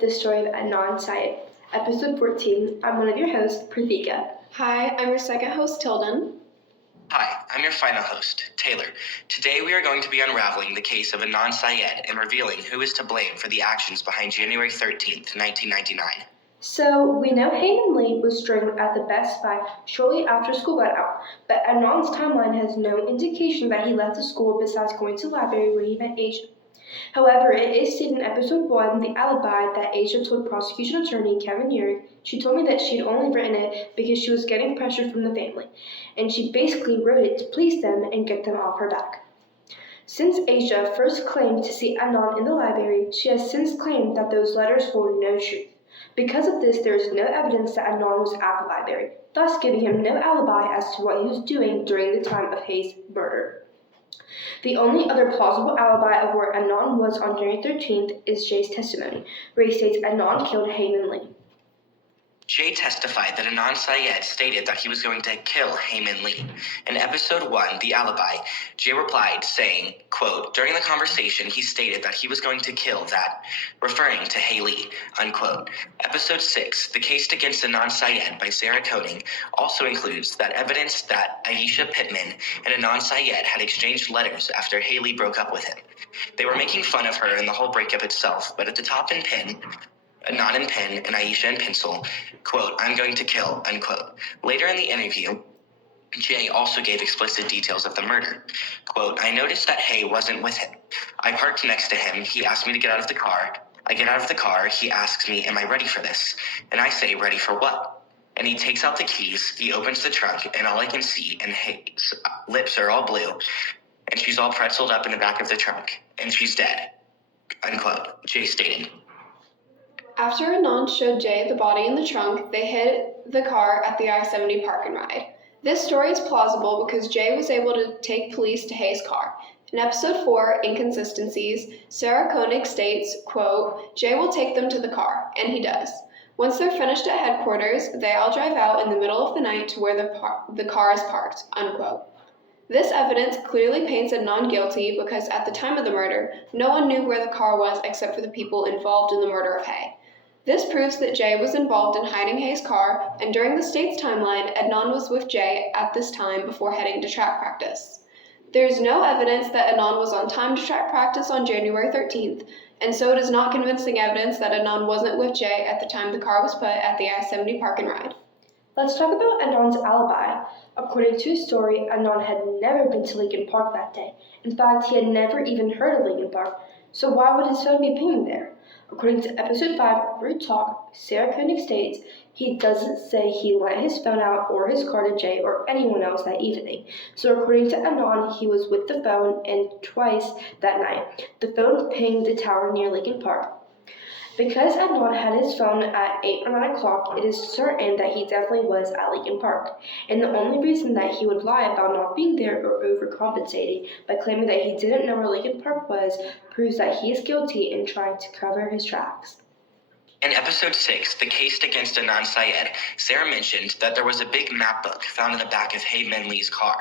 with the story of Adnan Syed, episode 14. I'm one of your hosts, Prathika. Hi, I'm your second host, Tilden. Hi, I'm your final host, Taylor. Today we are going to be unraveling the case of Adnan Syed and revealing who is to blame for the actions behind January 13th, 1999. So, we know Hayden Lee was streaming at the Best Buy shortly after school got out, but Adnan's timeline has no indication that he left the school besides going to the library where he met Asia. However, it is stated in episode 1, the alibi, that Asia told prosecution attorney Kevin Urich. She told me that she had only written it because she was getting pressure from the family, and she basically wrote it to please them and get them off her back. Since Asia first claimed to see Adnan in the library, she has since claimed that those letters hold no truth. Because of this, there is no evidence that Adnan was at the library, thus giving him no alibi as to what he was doing during the time of Hayes' murder. The only other plausible alibi of where Adnan was on January 13th is Jay's testimony, where he states Adnan killed Hayman Lee. Jay testified that Adnan Syed stated that he was going to kill Hayman Lee. In episode 1, The Alibi, Jay replied saying, quote, during the conversation he stated that he was going to kill that, referring to Haley, unquote. Episode 6, The Case Against Adnan Syed by Sarah Koenig, also includes that evidence that Aisha Pittman and Adnan Syed had exchanged letters after Haley broke up with him. They were making fun of her and the whole breakup itself, but at the top in pen, Adnan in pen and Aisha in pencil, quote, I'm going to kill, unquote. Later in the interview, Jay also gave explicit details of the murder. Quote, I noticed that Hay wasn't with him. I parked next to him. He asked me to get out of the car. I get out of the car. He asks me, am I ready for this? And I say, ready for what? And he takes out the keys. He opens the trunk, and all I can see, and Hay's lips are all blue, and she's all pretzeled up in the back of the trunk, and she's dead, unquote, Jay stated. After Adnan showed Jay the body in the trunk, they hid the car at the I-70 park and ride. This story is plausible because Jay was able to take police to Hay's car. In episode 4, Inconsistencies, Sarah Koenig states, quote, Jay will take them to the car, and he does. Once they're finished at headquarters, they all drive out in the middle of the night to where the car is parked, unquote. This evidence clearly paints Adnan guilty because at the time of the murder, no one knew where the car was except for the people involved in the murder of Hay. This proves that Jay was involved in hiding Hay's car, and during the state's timeline, Adnan was with Jay at this time before heading to track practice. There is no evidence that Adnan was on time to track practice on January 13th, and so it is not convincing evidence that Adnan wasn't with Jay at the time the car was put at the I-70 park and ride. Let's talk about Adnan's alibi. According to his story, Adnan had never been to Lincoln Park that day. In fact, he had never even heard of Lincoln Park. So why would his phone be pinging there? According to episode 5, Root Talk, Sarah Koenig states he doesn't say he lent his phone out or his car to Jay or anyone else that evening. So according to Adnan, he was with the phone, and twice that night, the phone pinged the tower near Lincoln Park. Because Adnan had his phone at 8 or 9 o'clock, it is certain that he definitely was at Lincoln Park. And the only reason that he would lie about not being there or overcompensating by claiming that he didn't know where Lincoln Park was proves that he is guilty in trying to cover his tracks. In episode 6, The Case Against Adnan Syed, Sarah mentioned that there was a big map book found in the back of Hayman Lee's car,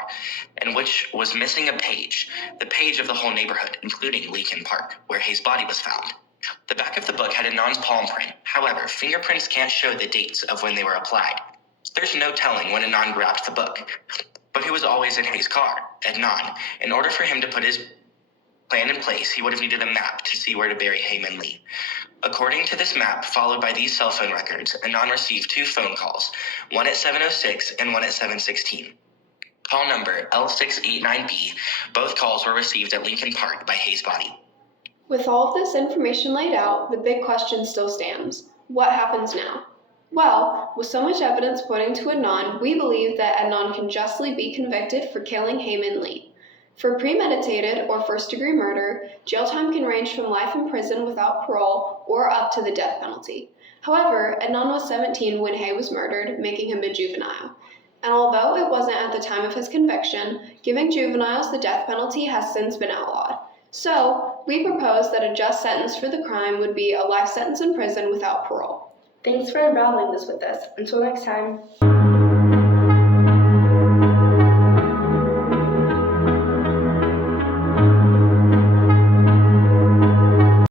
in which was missing a page, the page of the whole neighborhood, including Lincoln Park, where Hay's body was found. The back of the book had Adnan's palm print. However, fingerprints can't show the dates of when they were applied. There's no telling when Adnan grabbed the book. But who was always in Hay's car? Adnan. In order for him to put his plan in place, he would have needed a map to see where to bury Hayman Lee. According to this map, followed by these cell phone records, Adnan received 2 phone calls, one at 7:06 and one at 7:16. Call number L689B, both calls were received at Lincoln Park by Hay's body. With all of this information laid out, the big question still stands. What happens now? Well, with so much evidence pointing to Adnan, we believe that Adnan can justly be convicted for killing Hayman Lee. For premeditated or first-degree murder, jail time can range from life in prison without parole or up to the death penalty. However, Adnan was 17 when Hay was murdered, making him a juvenile. And although it wasn't at the time of his conviction, giving juveniles the death penalty has since been outlawed. So, we propose that a just sentence for the crime would be a life sentence in prison without parole. Thanks for unraveling this with us. Until next time.